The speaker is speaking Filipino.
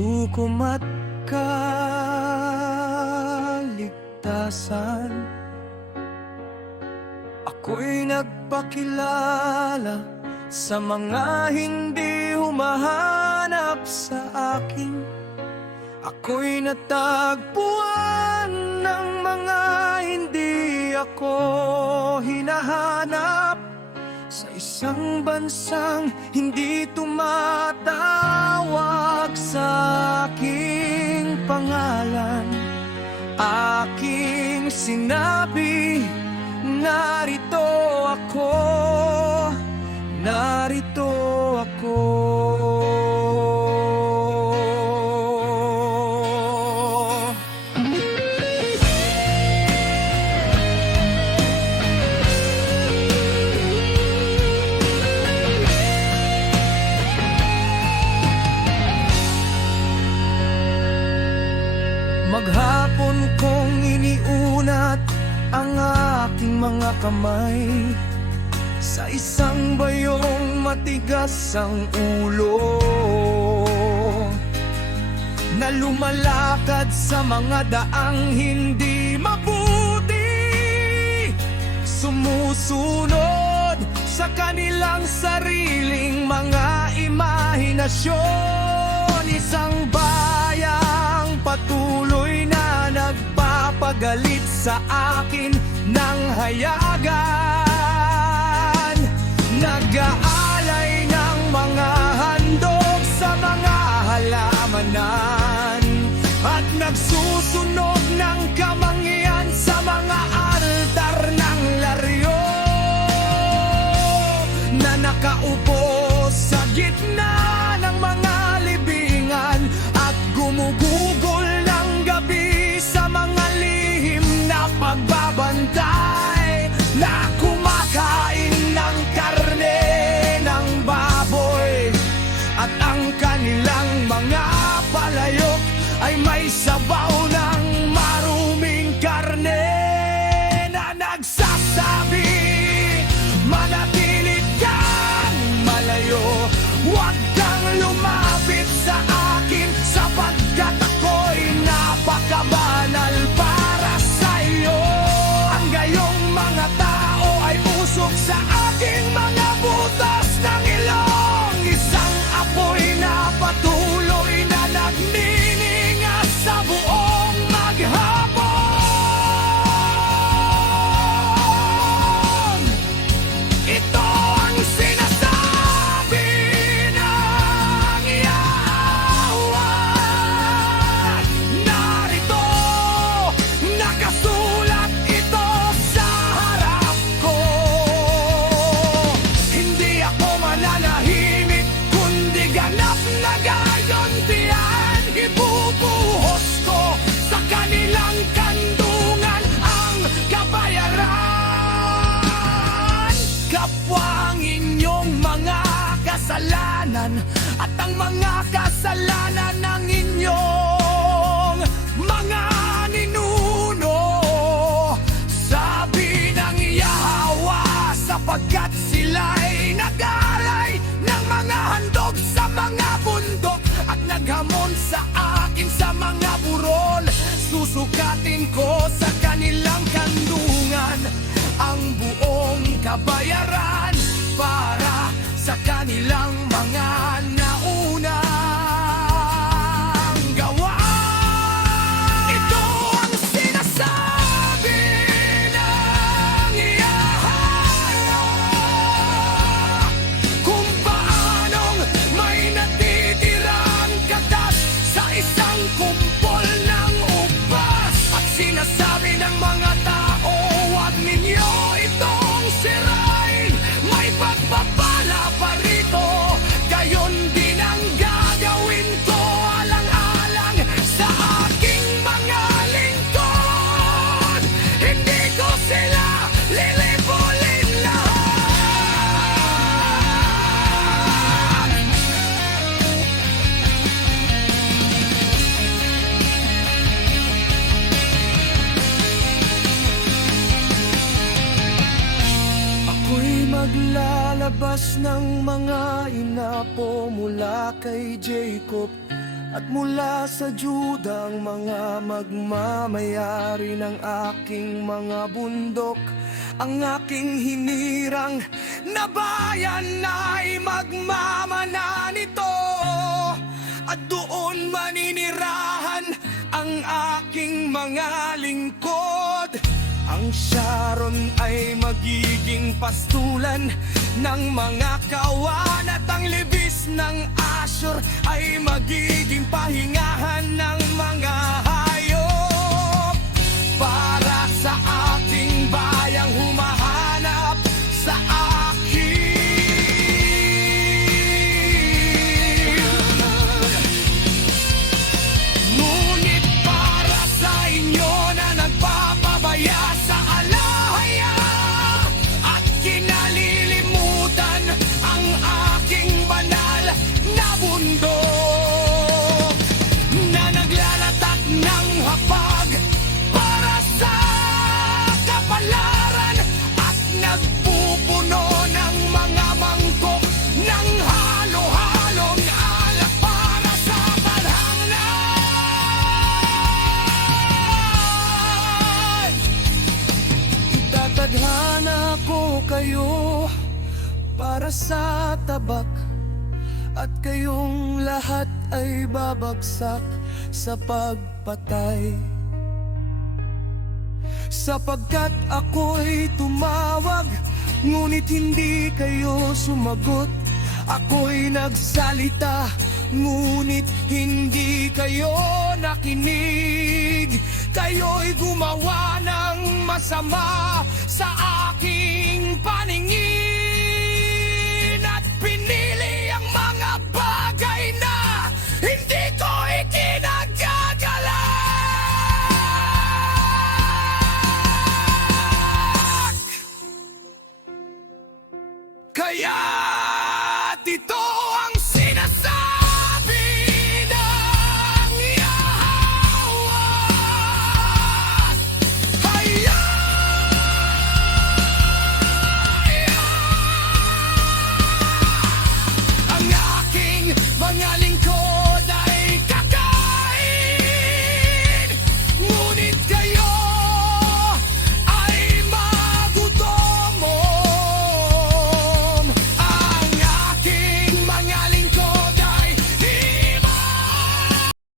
hukom at kaligtasan. Ako'y nagpakilala sa mga hindi humahanap sa akin. Ako'y natagpuan ng mga hindi ako hinahanap, sa isang bansang hindi tumatawag sa aking pangalan. Aking sinabi, narito ako, narito ako. Maghapon kong iniunat ang aking mga kamay sa isang bayong matigas ang ulo, na lumalakad sa mga daang hindi mabuti, sumusunod sa kanilang sariling mga imahinasyon. Isang bayang patuloy na nagpapagalit sa akin ng hayagan, nag-aalay ng mga handog sa mga halamanan, at nagsusunog ng kamangyan sa mga altar ng laryo, na nakaupo sa gitna ng mga libingan at gumugugol ng gabi sa mga lihim na pagbabantay, na kumakain ng karne ng baboy, at ang kanilang mga palayok ay may sabaw ng maruming karne, na nagsasabi, manatili kang malayo, huwag kang lumapit sa akin, sapagkat ako'y napakabanal para sa'yo. Ang gayong mga tao ay usok sa aking mga butas ng ilong, isang apoy na patuloy na nagniningas sa buong maghapon. Ito ang sinasabi ng Yahweh. Narito, nakasulat ito sa harap ko. Hindi ako mananahimik, kundi ganap na gayon diyan. Ibubuhos ko sa kanilang kandungan ang kabayaran. Kapwa ang inyong mga kasalanan at ang mga kasalanan ng inyong mga ninuno, sabi ng Yahweh, sapagkat sila'y nag-alay ng mga handog sa mga bundok at naghamon sa akin sa mga burol. Susukatin ko sa kanilang kandungan ang buong kabayaran para sa kanilang mga naunang gawa. Ito ang sinasabi ng Yahweh, kung paanong may natitirang kagat sa isang kumpol ng ubas, at sinasabi ng mga tao, huwag ninyo itong sirain, may pagpapala pa rito, gayon din ang gagawin ko alang-alang sa aking mga lingkod. Hindi ko sila lilipulin lahat. Ako'y maglalabas ng mga inapo mula kay Jacob At mula sa judang mga magmamayari ng aking mga bundok, ang aking hinirang na bayan ay magmamana nito. At doon maninirahan ang aking mga lingkod. Ang Sharon ay magiging pastulan ng mga kawan, at ang libis ng Ashur ay magiging pahingahan ng mga hayop. Para sa aking bayang humahanap sa akin. Ngunit para sa inyo na nagpapabaya sa alahaya at kinalilimutan ang aking banal na bundok, na naglalatak ng hapag para sa kapalaran at nagpupuno ng mga mangkok ng halo-halong alak para sa tadhanan. Itatadhana ko kayo para sa tabak, at kayong lahat ay babagsak sa pagpatay. Sapagkat ako'y tumawag, ngunit hindi kayo sumagot. Ako'y nagsalita, ngunit hindi kayo nakinig. Kayo'y gumawa ng masama sa aking paningin.